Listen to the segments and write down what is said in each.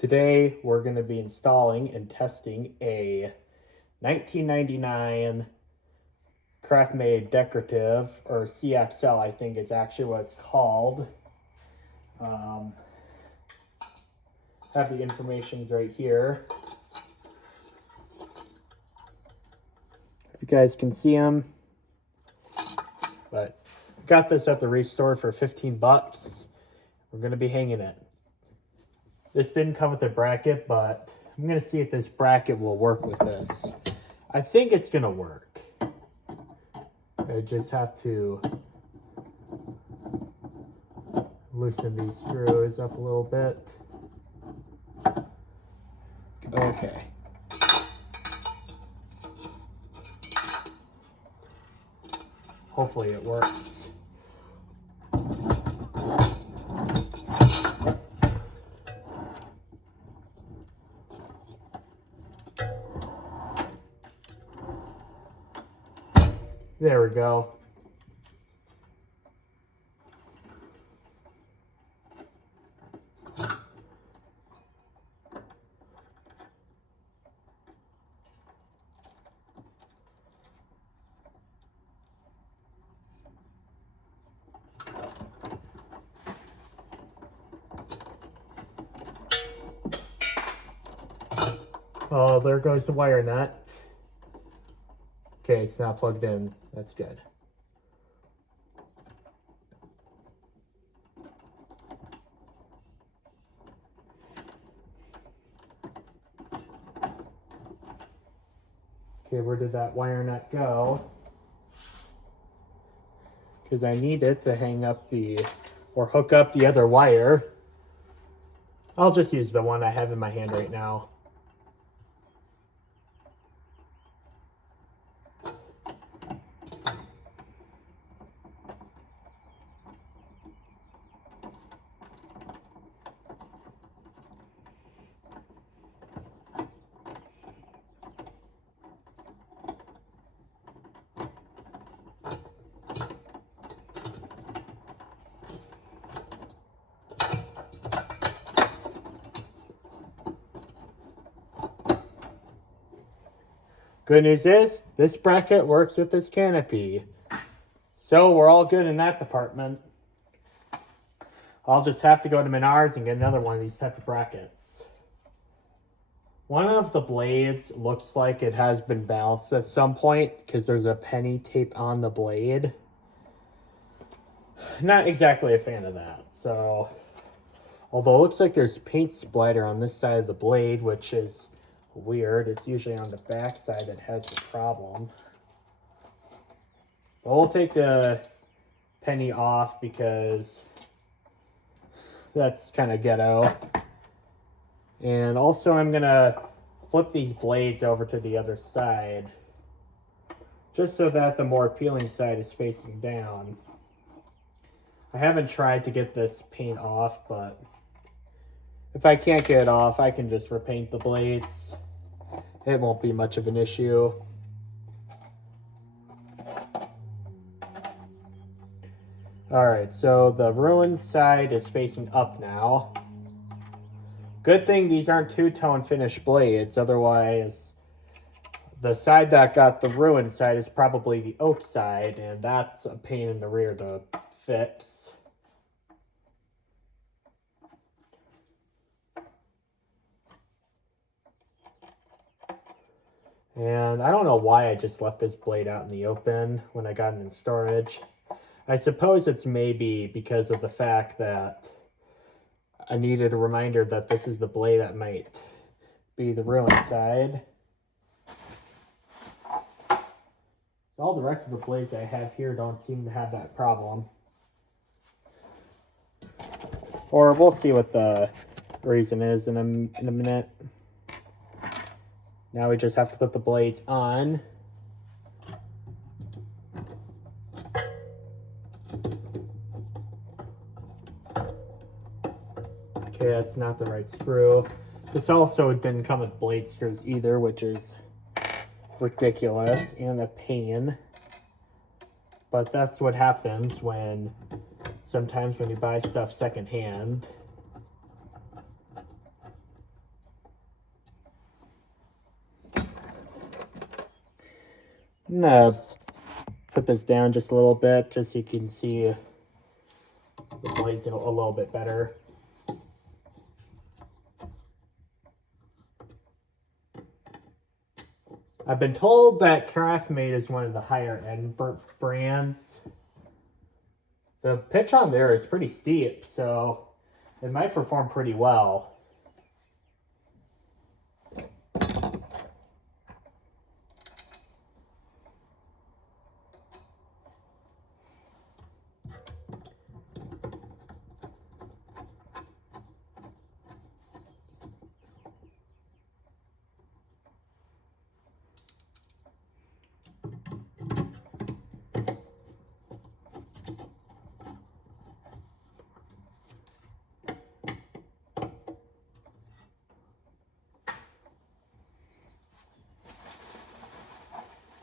Today we're going to be installing and testing a 1999 craftmade decorative, or CXL I think it's actually what it's called. Have the informations right here. If you guys can see them. But got this at the Restore for 15 bucks. We're going to be hanging it. This didn't come with a bracket, but I'm going to see if this bracket will work with this. I think it's going to work. I just have to loosen these screws up a little bit. Okay. Hopefully it works. There we go. Oh, there goes the wire nut. Okay, it's not plugged in. That's good. Okay, where did that wire nut go? Because I need it to hang up or hook up the other wire. I'll just use the one I have in my hand right now. Good news is, this bracket works with this canopy. So we're all good in that department. I'll just have to go to Menards and get another one of these type of brackets. One of the blades looks like it has been balanced at some point because there's a penny taped on the blade. Not exactly a fan of that. So, although it looks like there's paint splatter on this side of the blade, which is weird. It's usually on the back side that has the problem. But we'll take the penny off because that's kind of ghetto. And also I'm gonna flip these blades over to the other side just so that the more appealing side is facing down. I haven't tried to get this paint off, but if I can't get it off, I can just repaint the blades. It won't be much of an issue. Alright, so the ruined side is facing up now. Good thing these aren't two-tone finished blades, otherwise the side that got the ruined side is probably the oak side, and that's a pain in the rear to fix. And I don't know why I just left this blade out in the open when I got it in storage. I suppose it's maybe because of the fact that I needed a reminder that this is the blade that might be the ruined side. All the rest of the blades I have here don't seem to have that problem. Or we'll see what the reason is in a minute. Now we just have to put the blades on. Okay, that's not the right screw. This also didn't come with blade screws either, which is ridiculous and a pain. But that's what happens when sometimes when you buy stuff secondhand. I'm gonna put this down just a little bit, just so you can see the blades a little bit better. I've been told that craftmade is one of the higher end brands. The pitch on there is pretty steep, so it might perform pretty well.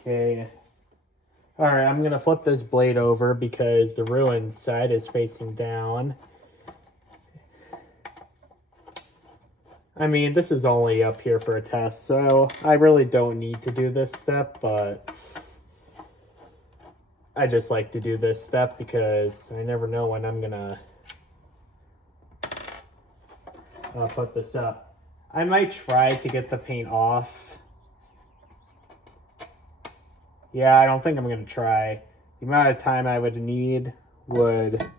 Okay. Alright, I'm going to flip this blade over because the ruined side is facing down. I mean, this is only up here for a test, so I really don't need to do this step, but I just like to do this step because I never know when I'm going to put this up. I might try to get the paint off. Yeah, I don't think I'm going to try. The amount of time I would need would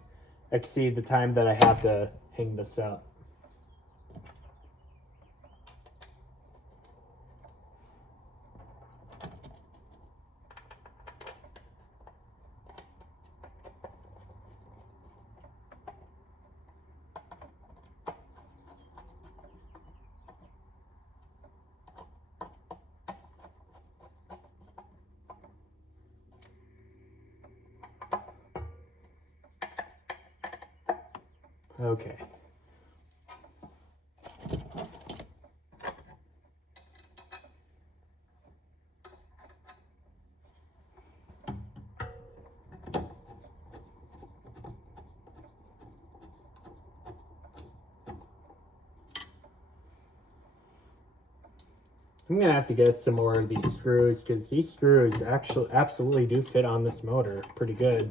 exceed the time that I have to hang this up. Okay. I'm going to have to get some more of these screws because these screws actually absolutely do fit on this motor pretty good.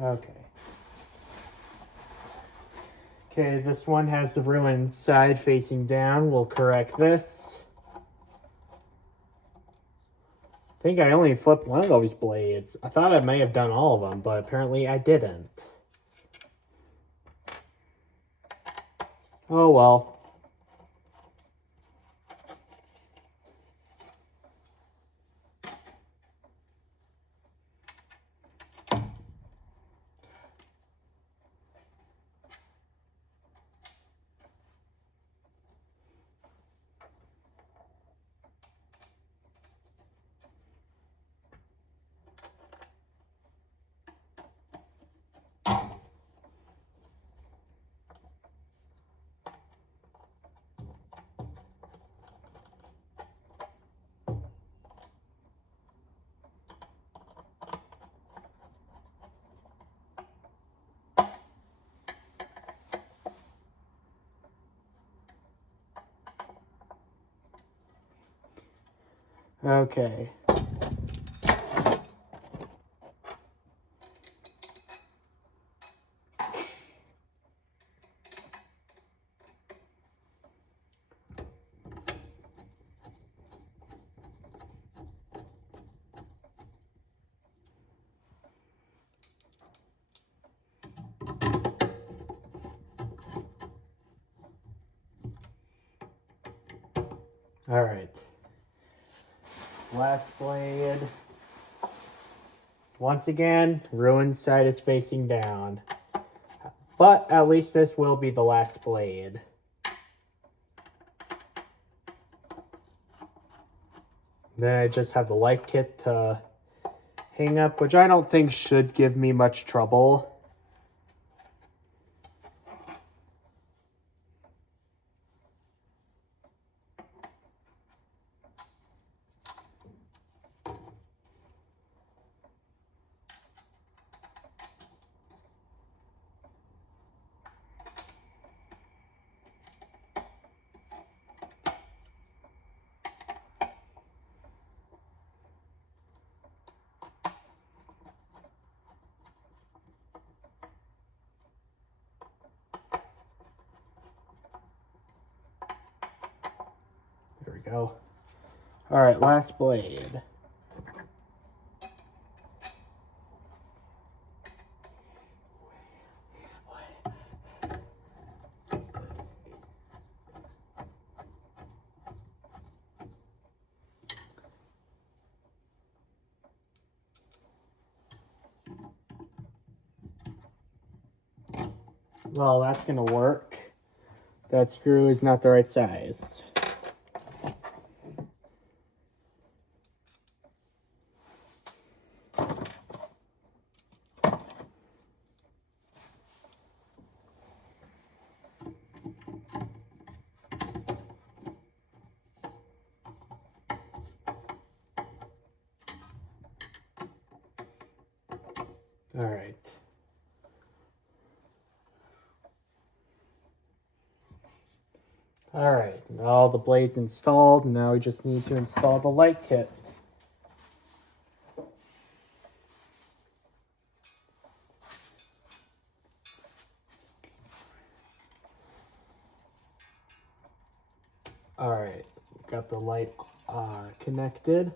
Okay. Okay, this one has the ruined side facing down. We'll correct this. I think I only flipped one of those blades. I thought I may have done all of them, but apparently I didn't. Oh well. Okay. All right. Last blade. Once again, ruined side is facing down. But at least this will be the last blade. Then I just have the light kit to hang up, which I don't think should give me much trouble. go. All right, last blade. Well, that's gonna work. That screw is not the right size. All right. All right, all the blades installed. Now we just need to install the light kit. All right, got the light connected.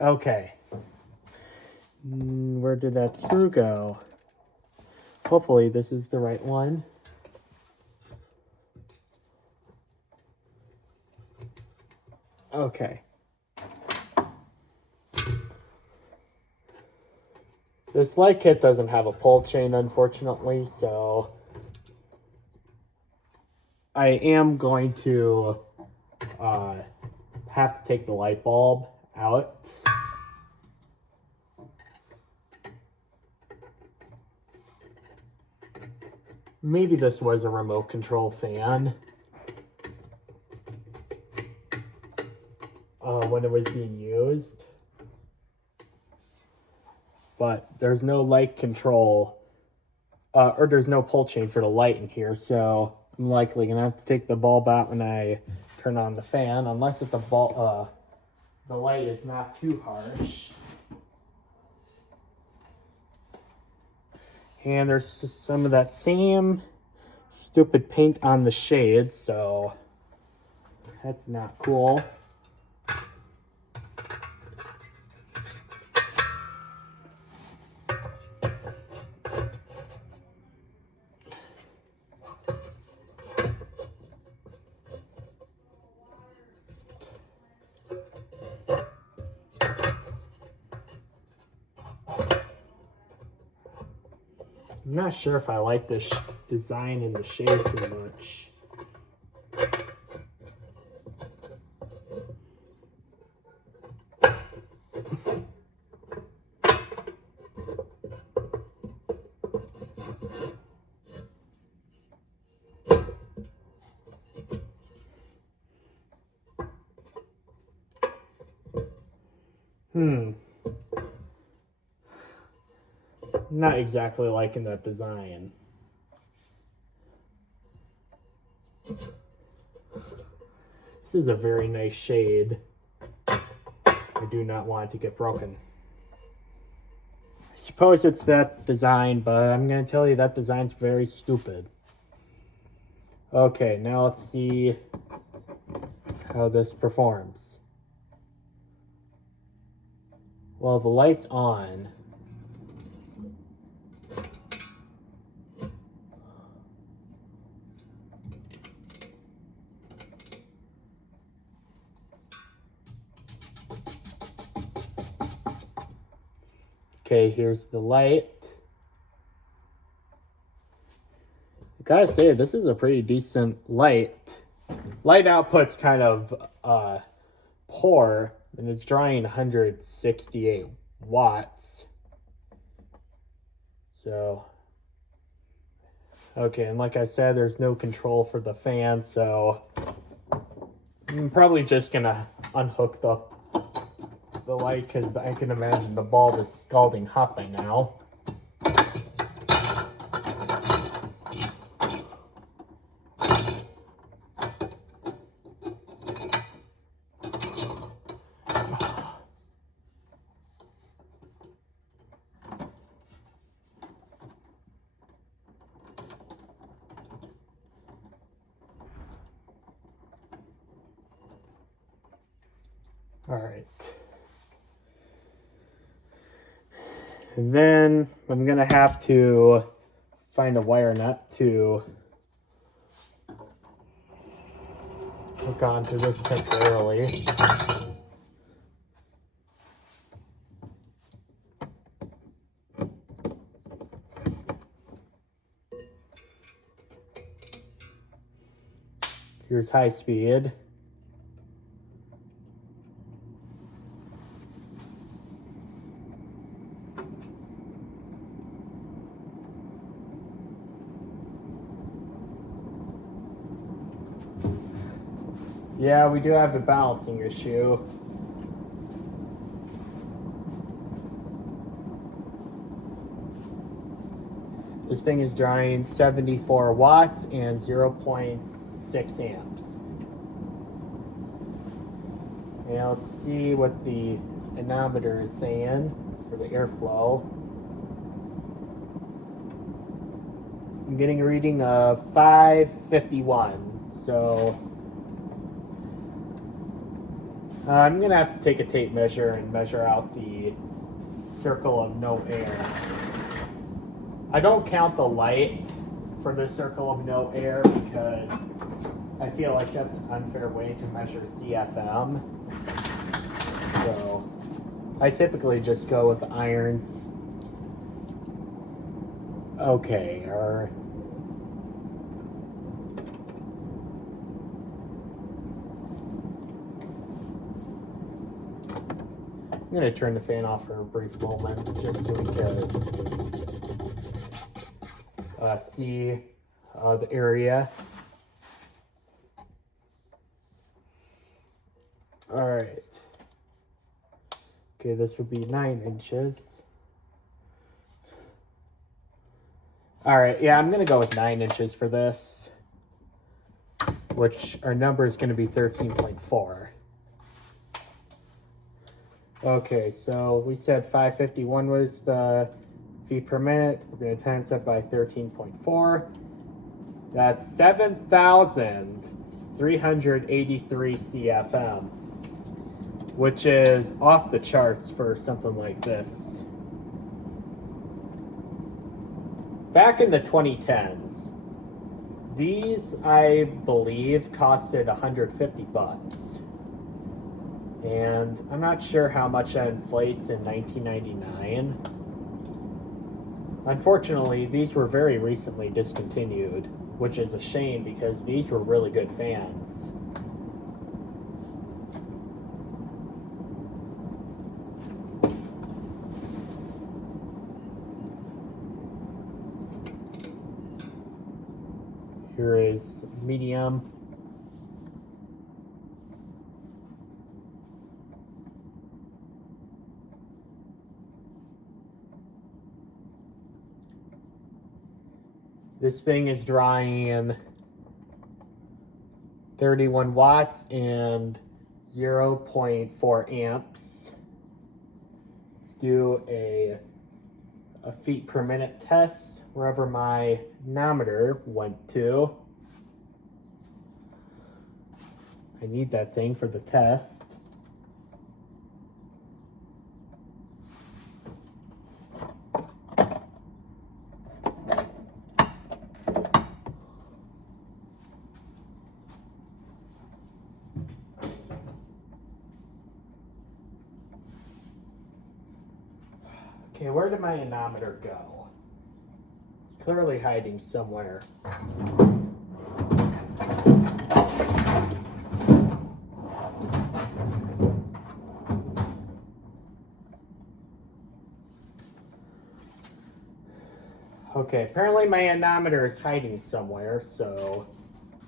Okay. Where did that screw go? Hopefully this is the right one. Okay. This light kit doesn't have a pull chain, unfortunately, so I am going to have to take the light bulb out. Maybe this was a remote control fan when it was being used. But there's no light control, or there's no pull chain for the light in here, so I'm likely gonna have to take the bulb out when I turn on the fan, unless if the light is not too harsh. And there's some of that same stupid paint on the shades, so that's not cool. I'm not sure if I like this design in the shade too much. Not exactly liking that design. This is a very nice shade. I do not want it to get broken. I suppose it's that design, but I'm going to tell you that design's very stupid. Okay, now let's see how this performs. Well, the light's on. Okay, here's the light. I gotta say, this is a pretty decent light. Light output's kind of poor, and it's drawing 168 watts. So, okay, and like I said, there's no control for the fan, so I'm probably just gonna unhook the light, because I can imagine the bulb is scalding hot by now. All right. And then I'm gonna have to find a wire nut to hook onto this temporarily. Here's high speed. Yeah, we do have a balancing issue. This thing is drawing 74 watts and 0.6 amps. Now let's see what the anemometer is saying for the airflow. I'm getting a reading of 551, so I'm gonna have to take a tape measure and measure out the circle of no air. I don't count the light for the circle of no air because I feel like that's an unfair way to measure CFM. So I typically just go with the irons. Okay, I'm going to turn the fan off for a brief moment just so we can see the area. All right. Okay, this would be 9 inches. All right, yeah, I'm going to go with 9 inches for this, which our number is going to be 13.4. Okay, so we said 551 was the feet per minute. We're going to times that by 13.4. That's 7,383 CFM, which is off the charts for something like this. Back in the 2010s, these, I believe, costed 150 bucks. And I'm not sure how much that inflates in 1999. Unfortunately, these were very recently discontinued, which is a shame because these were really good fans. Here is medium. This thing is drawing 31 watts and 0.4 amps. Let's do a feet per minute test wherever my anemometer went to. I need that thing for the test. Okay, where did my anemometer go? It's clearly hiding somewhere. Okay, apparently my anemometer is hiding somewhere, so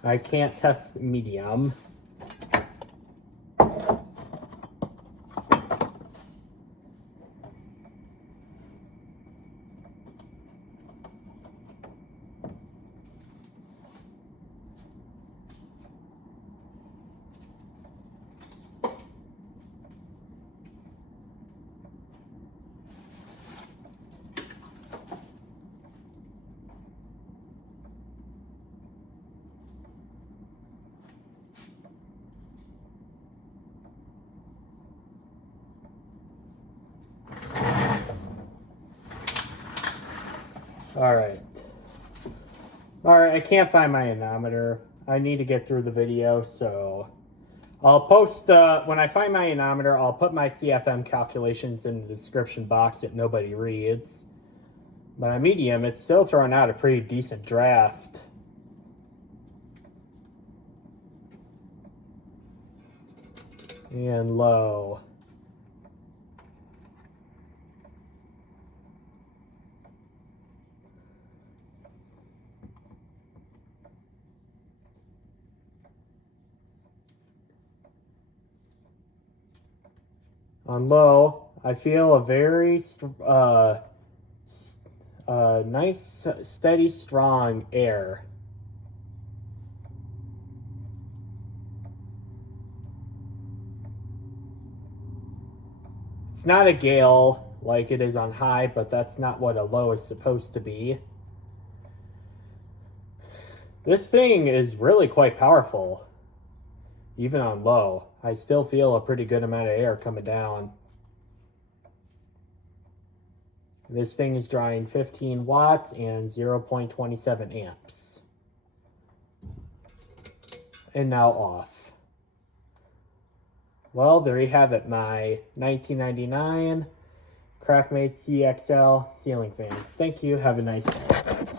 I can't test medium. Alright. Alright, I can't find my anemometer. I need to get through the video, so I'll post, when I find my anemometer, I'll put my CFM calculations in the description box that nobody reads. But on medium, it's still throwing out a pretty decent draft. And low. On low, I feel a very nice, steady, strong air. It's not a gale like it is on high, but that's not what a low is supposed to be. This thing is really quite powerful. Even on low, I still feel a pretty good amount of air coming down. This thing is drawing 15 watts and 0.27 amps. And now off. Well, there you have it, my 1999 craftmade CXL ceiling fan. Thank you. Have a nice day.